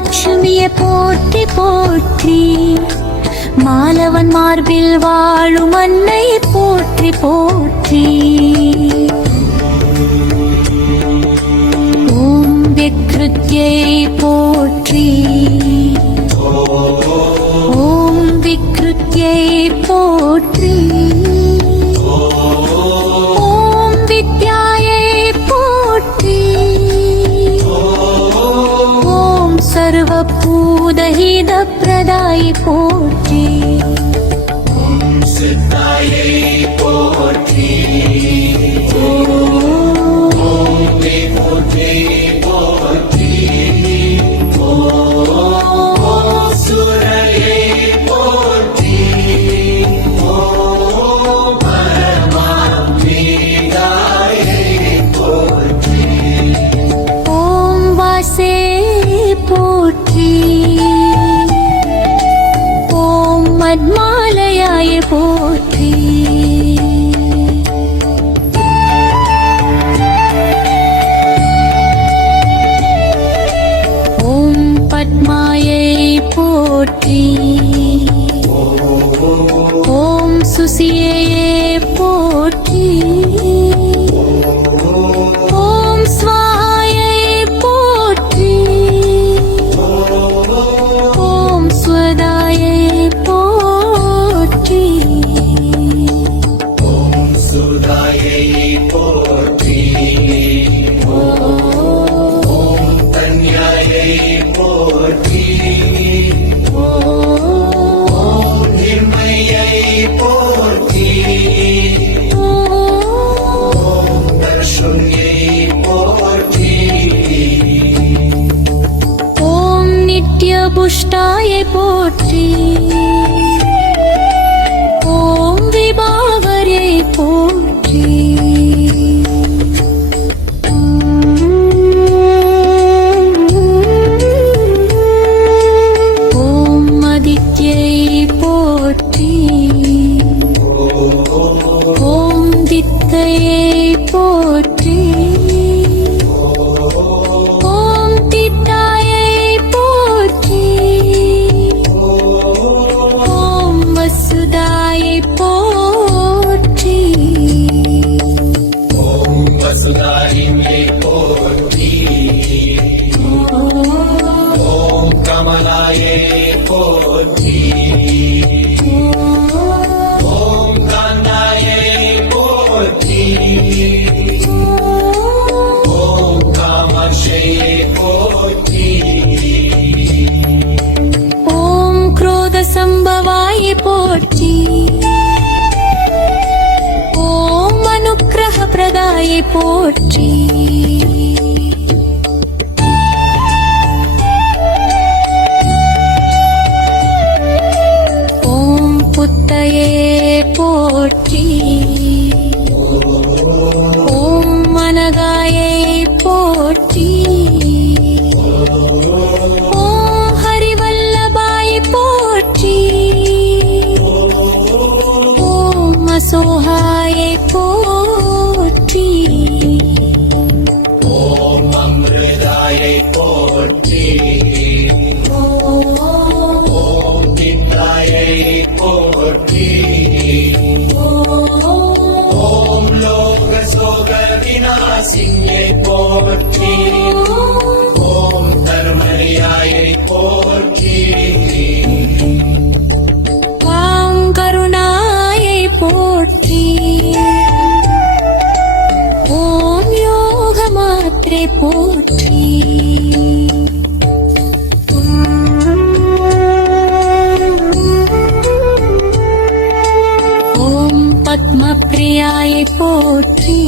மகாலட்சுமியே போற்றி போற்றி, மாலவன் மார்பில் வாழும் அன்னை போற்றி போற்றி. ஓம் விக்ருத்யை போற்றி, ஓம் விக்ருத்யை போற்றி. ஓம் வித்யாயை போற்றி, ஓம் சர்வபூதஹித பிரதாயை போற்றி. ஓம் சித்தாயை போற்றி, ஓம் விபூதியை போற்றி. ஓம் சுரையை போற்றி, ஓம் பரமாத்மிகாயை போற்றி. ஓம் வாசே போற்றி, ஓம் மத்மாலயாய போற்றி. ஓம் பத்மாயை போற்றி, ஓம் சுசியே போற்றி. ஓம் ஸ்வாயை போற்றி, ஓம் ஸ்வதாயை போற்றி. ஓம் சுதாயை போற்றி, ஓம் தன்யாயை போற்றி. ஓம் நிர்மயை போற்றி, ஓம் தர்ஷுயை போற்றி. ஓம் நித்யபுஷ்டாய போற்றி, ஓம் விபாவரை போற்றி. ஓம் ஆதித்யை போற்றி, ஓம் தித்தையை போற்றி. ஓம் தித்தாயை போற்றி, ஓம் வசுதாயை போற்றி. ஓம் வசுதாயினியை போற்றி, ஓம் கமலாயை போற்றி. ஓம் காந்தாயை போற்றி, ஓம் காமாட்சியை போற்றி. ஓம் क्रोध संभवाय போற்றி, ஓம் அனுக்கிரக பிரதாய போற்றி. ஓம் புத்தயே போற்றி, ஓம் மனகாயை போற்றி. ஓம் ஹரிவல்லபாய போற்றி, ஓம் அசோகாய போற்றி. ஓம் அமிர்தாயை போற்றி, ஓம் பித்ராயை போற்றி. ஓம் லோக சோக விநாசியை போற்றி, ஓம் தர்மரியாயை போற்றி. வாம் கருணாயை போற்றி, ஓம் யோக மாத்ரே போற்றி. ஓம் பத்மப்ரியாய போற்றி,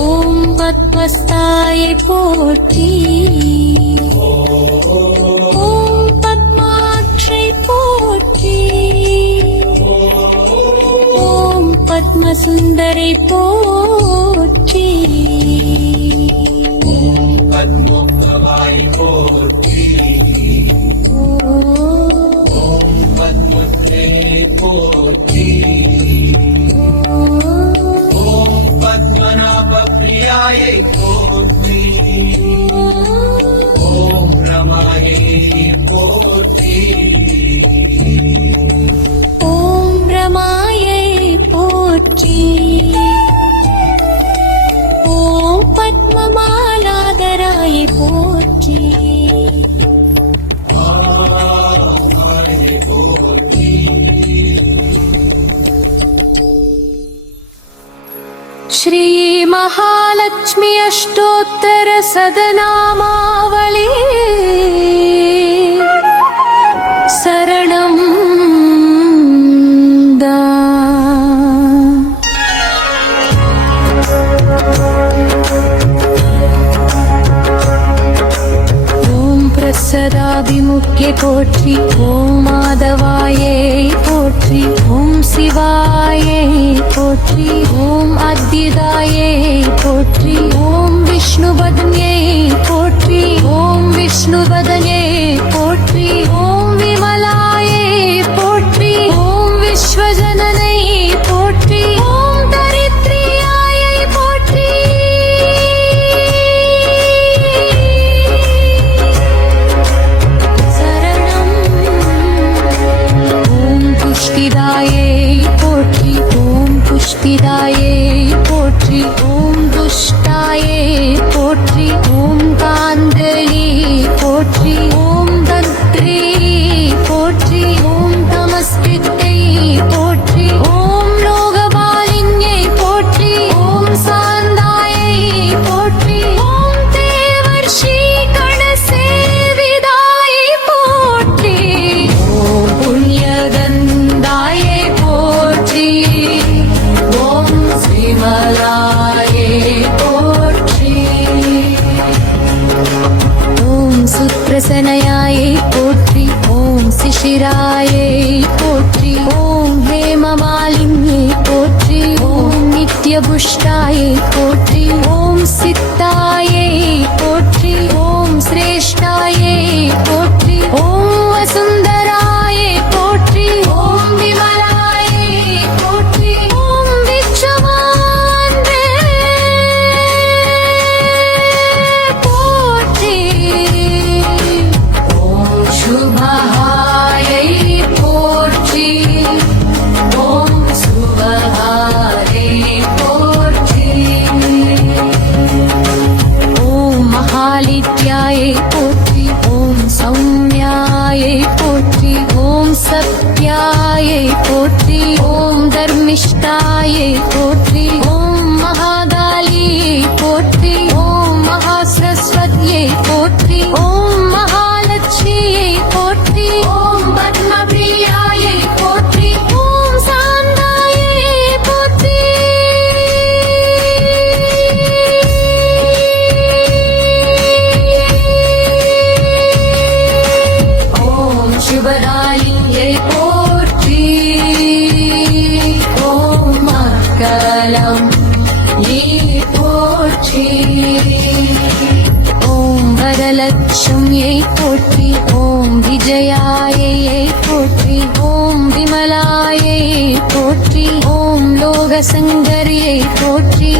ஓம் பத்மஸ்தாய போற்றி. ஓம் பத்மாட்சை போற்றி, ஓம் பத்மசுந்தரி போற்றி. ஓம் பத்மோத்பவாய் போற்றி, ஓம் பத்மப்ரே போற்றி. ஓம் பத்மநாப பிரியாயை போற்றி, श्री महालक्ष्मी अष्टोत्तर सदनामावली शरणं दा सदाभिमुख्य पोற்றி ஓம் மாதவாயே போற்றி ஓம் சிவாயே போற்றி ஓம் அத்விதாயே போற்றி ஓம் விஷ்ணுவதன்யே போற்றி ஓம் விஷ்ணுவதன்யே போற்றி ஓம் விமலாயே போற்றி ஓம் விஸ்வஜனனை போற்றி ஓம் தரித்ரியாயை போற்றி पुष्टिदाये पोற்றி ஓம் पुष्टिदाये पोற்றி ஓம் दुष्टाये पोற்றி ஓம் कान्दली पोற்றி ஓம் தத்ரி पोற்றி ஓம் तमस्वित्यै पोற்றி ஓம் லோகபாலின்யை போற்றி ஓம் சாந்தாயை போற்றி ஓம் தேவர்ஷி கணசேவிதாயை போற்றி ஓம் புண்ணியகந்தாயை போற்றி ஓம் ஸ்ரீமலாயை போற்றி ஓம் சுப்ரசனயாயை போற்றி ஓம் சிசிராயை போற்றி ஓம் ஹேமமாலின்யை போற்றி ஓம் நித்யபுஷ்டாயை போற்றி ஓம் சித்தாயை போற்றி ஓம் சிரேஷ்டாயை போற்றி ஓம் வசுந்தராயை போற்றி ஓம் விமலாயை போற்றி ஓம் விச்சமாந்தே போற்றி ஓம் சுபஹாயை போற்றி ஓம் சுபஹாயை போற்றி ஓம் மகாலித்யாயை போற்றி ஓம் சௌமியாயை போற்றி ஓம் சத்யாயை போற்றி ஓம் தர்மிஷ்டாயை போற்றி ஓம் மகாகாலியை போற்றி ஓம் மகாசரஸ்வதியை போற்றி ஓம் மகாலட்சுமியை போற்றி ஓம் பத்மபிரியாயை போற்றி ஓம் சாந்தாயை போற்றி ஓம் சுபதாலியை போற்றி ஓம் மக்களம் நீ போற்றி ஓம் வரலட்சுமியை போற்றி ஓம் விஜயாயை போற்றி ஓம் விமலாயை போற்றி ஓம் லோகசங்கரியை போற்றி